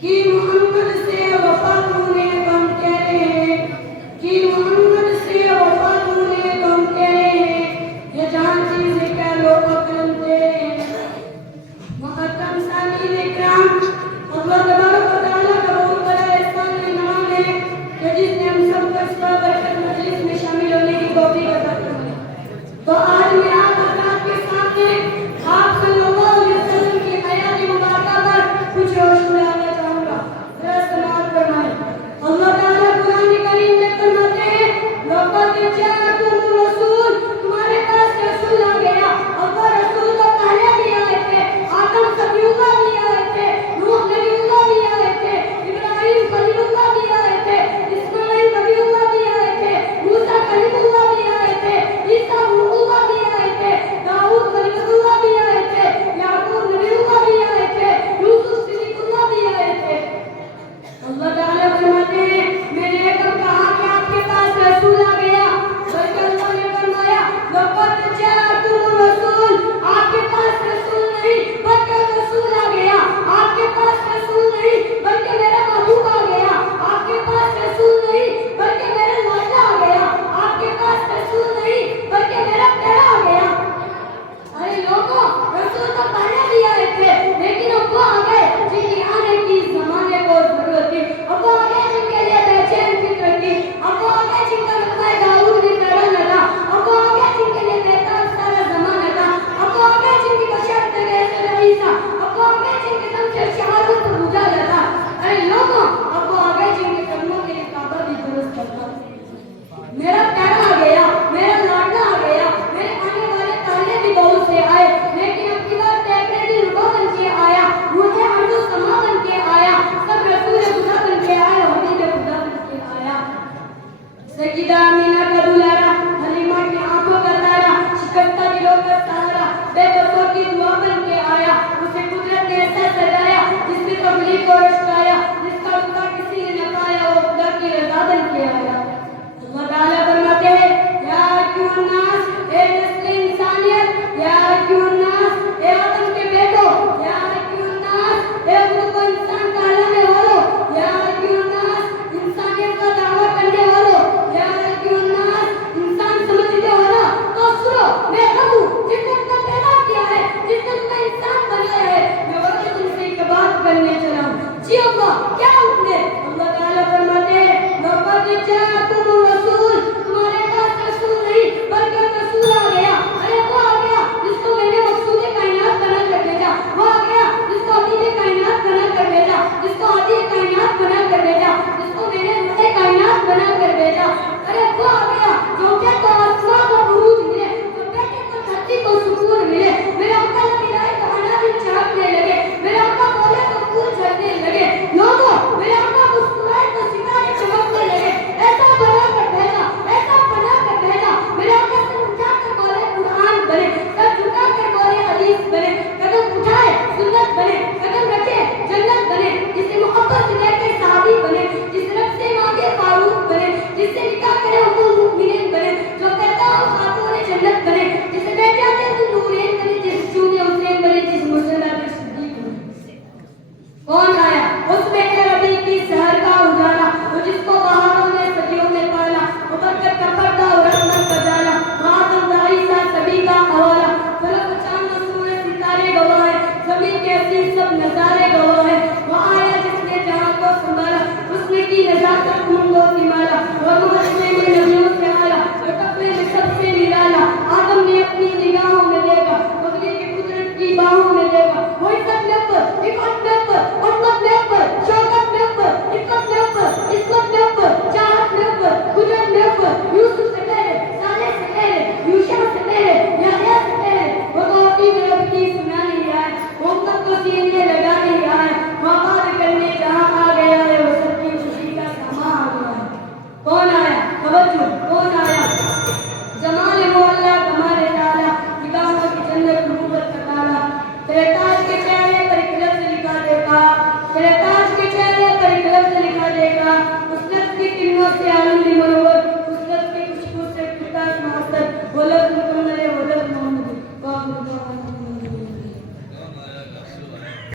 کہ محمد سے وفا تمہیں کم کرے، کہ محمد سے وفا تمہیں کم کرے، یہ جان چیزیں کیا لوگ کرم تیرے۔ محترم سامعین اکرام، اللہ تبارک و تعالیٰ کا بہت بڑا احسان انعام ہے کہ جس نے ہم سب کو اس بابرکت مجلس میں شامل ہونے کی توفیق عطا فرمائی۔ تو آج میں آپ حضرات کے سامنے آپ صلی اللہ علیہ وسلم کی حیات مبارکہ پر کچھ روشنی ڈالنا چاہوں گا، ذرا سماعت فرمائیں۔ اللہ تعالیٰ قرآن کریم میں فرماتے ہیں لَقَدْ جَاءَكُمُ الرَّسُولُ، تمہارے پاس رسول آ گیا۔ اور وہ رسول تو پہلے بھی آئے تھے، آدم صفی اللہ بھی آئے تھے، نوح نبی اللہ بھی آئے تھے، ابراہیم خلیل اللہ بھی آئے تھے، اسماعیل نبی اللہ بھی آئے تھے، موسیٰ کلیم اللہ بھی آئے تھے، عیسیٰ روح اللہ بھی آئے تھے، داؤد کلیم اللہ بھی آئے تھے، یعقوب نبی اللہ بھی آئے تھے، یوسف صدیق اللہ بھی آئے تھے۔ اللہ تعالیٰ فرماتے ہیں میں نے کب کہا کہ آپ کے پاس رسول آ گیا، بلکہ اللہ نے فرمایا لَقَدْ جَاءَكُمُ الرَّسُولُ، آپ کے پاس رسول نہیں بلکہ رسول آ گیا، آپ کے پاس رسول نہیں بلکہ میرا محبوب آ گیا، آپ کے پاس رسول نہیں بلکہ میرا لاڈلا آ گیا، آپ کے پاس رسول نہیں بلکہ میرا پیارا آ گیا۔ ارے لوگوں، رسول تو پہلے بھی آئے تھے لیکن اب وہ آ گئے جن کی آنے کی اس زمانے کو ضرورت تھی، اب وہ آ گئے جن کے لیے بے چین فطرت تھی، اب وہ آ گئے جن کا رتبہ داؤد نے تڑنا تھا، اب وہ آ گئے جن کے لیے بہتر سارا زمانہ تھا، اب وہ آ گئے جن کی بشرط غیر عیسیٰ، اب وہ آ گئے جن کے دم سے شہادت پر اجالا تھا۔ ارے لوگوں، اب وہ آ گئے جن کے قدموں کے لیے کعبہ بھی درست کرتا۔ میرا پیارا آ گیا، میرا لاڈلا آ گیا، میرے آنے والے پہلے بھی بہت سے آئے لیکن اب کی بار ٹیبریٹی ربا بن کے آیا، مجھے عرض و سما بن کے آیا، سب رسول خدا بن کے آیا، حبیب خدا بن کے آیا۔ سیدہ آمینہ کا دلارا، حلیمہ کی آنکھوں کا تارا، شکستہ دلوں کا سہارا، بے بسوں کی دعا بن کے آیا، اسے قدرت نے ایسا سجایا جس میں تبلیغ کو رشتایا، جس کا رتبہ کسی نے نہ پایا، وہ خدا کی رضا بن کے آیا۔ اللہ تعالیٰ فرماتے ہیں یا ایھا الناس، اے نسل انسانیت، یا ایھا الناس، اے آدم کے بیٹو، یا ایھا الناس، اے خود کو انسان کہلانے والوں، یا ایھا الناس، انسانیت کا دعویٰ کرنے والوں، یا ایھا الناس، انسان سمجھتے ہو نا تو سنو، میں رب ہوں جس نے تمہیں پیدا کیا ہے، جس نے تمہیں انسان بنایا ہے، میں وقت تم سے ایک بات کرنے چلا ہوں۔ جی اللہ کیا حکم ہے؟ اللہ تعالیٰ فرماتے ہیں لَقَدْ جَاءَكُمُ الرَّسُولُ، تمہارے پاس رسول نہیں بلکہ رسول آ گیا۔ ارے وہ آ گیا جس کو میں نے مقصود کائنات بنا کر بھیجا، وہ آ گیا جس کو حبیب کائنات بنا کر بھیجا، جس کو عادی کائنات بنا کر بھیجا، جس کو میں نے روح کائنات بنا کر بھیجا۔ ارے وہ آ گیا جو کہ تو آسمان کو عروج ملے، جو بیٹے کو دھرتی کو سکون ملے، میرے آقا نبی آئے تو اناجل چاہتنے لگے، میرے آقا بولے تو پھول جھڑنے لگے، لوگوں میرے آقا مسکرائے تو ستارے چمکنے لگے۔ ایسا بنا کر بھیجا، ایسا بنا کر بھیجا، میرے آقا سر اٹھا کر بولے قرآن بنے، سر جھکا کر بولے حدیث بنے، قدم اٹھائے سنت بنے، قدم رکھے جنت بنے، جسے محبت دے کے صحابی بنے، جس رب سے مانگے فاروق بنے، جس سے نکاح کرے ام المؤمنین بنے، جو کہتا ہو خاتون جنت بنے، جسے بیٹا دے تو نورین بنے، جس چونے حسین بنے، جس مسلمہ دے صدیق بنے۔ کون آیا؟ اس بیٹے ربی کی سحر کا اجالا، وہ جس کو بہاروں نے صدیوں میں پالا، مبرکت کا پردہ اور رحمت کا جالا، آدم دا عیسیٰ سبھی کا حوالہ، فلک چاند و سورج ستارے گواہ ہیں، زمین کے عزیز سب نظارے گواہ ہیں۔ وہ آیا جس نے جہاں کو سنبھالا، اس نے کی نجات ڈھونڈو سنبھالا، وہ محشر میں نبیوں سے آیا، جو تقوی میں سب سے نرالا، آدم نے اپنی نگاہوں میں دیکھا، بغلی کی قدرت کی باہوں میں دیکھا، وہ عزت میں اوپر، عفت میں اوپر، عظمت میں اوپر، شوکت میں اوپر، عفت میں اوپر، عصمت میں اوپر، چاہت میں اوپر، قدرت میں اوپر، یوسف سے پہلے، صالح سے پہلے، یوشع سے پہلے، یحییٰ سے پہلے، وہ توحید میں رب کی سنا نہیں رہا ہے، وہ امت کو سینے لگا نہیں رہا ہے، وہ آباد کرنے جہاں آ گیا ہے، وہ سب کی خوشی کا سما آ گیا ہے۔ کون آیا؟ توجہ، کون آیا؟ جمال مولا کمال تعالیٰ، نگاہوں کی جنت نبوت کا تالا، تیرے تاج کے چہرے پر ایک لفظ لکھا دیکھا، تیرے تاج کے چہرے پر ایک لفظ لکھا دیکھا،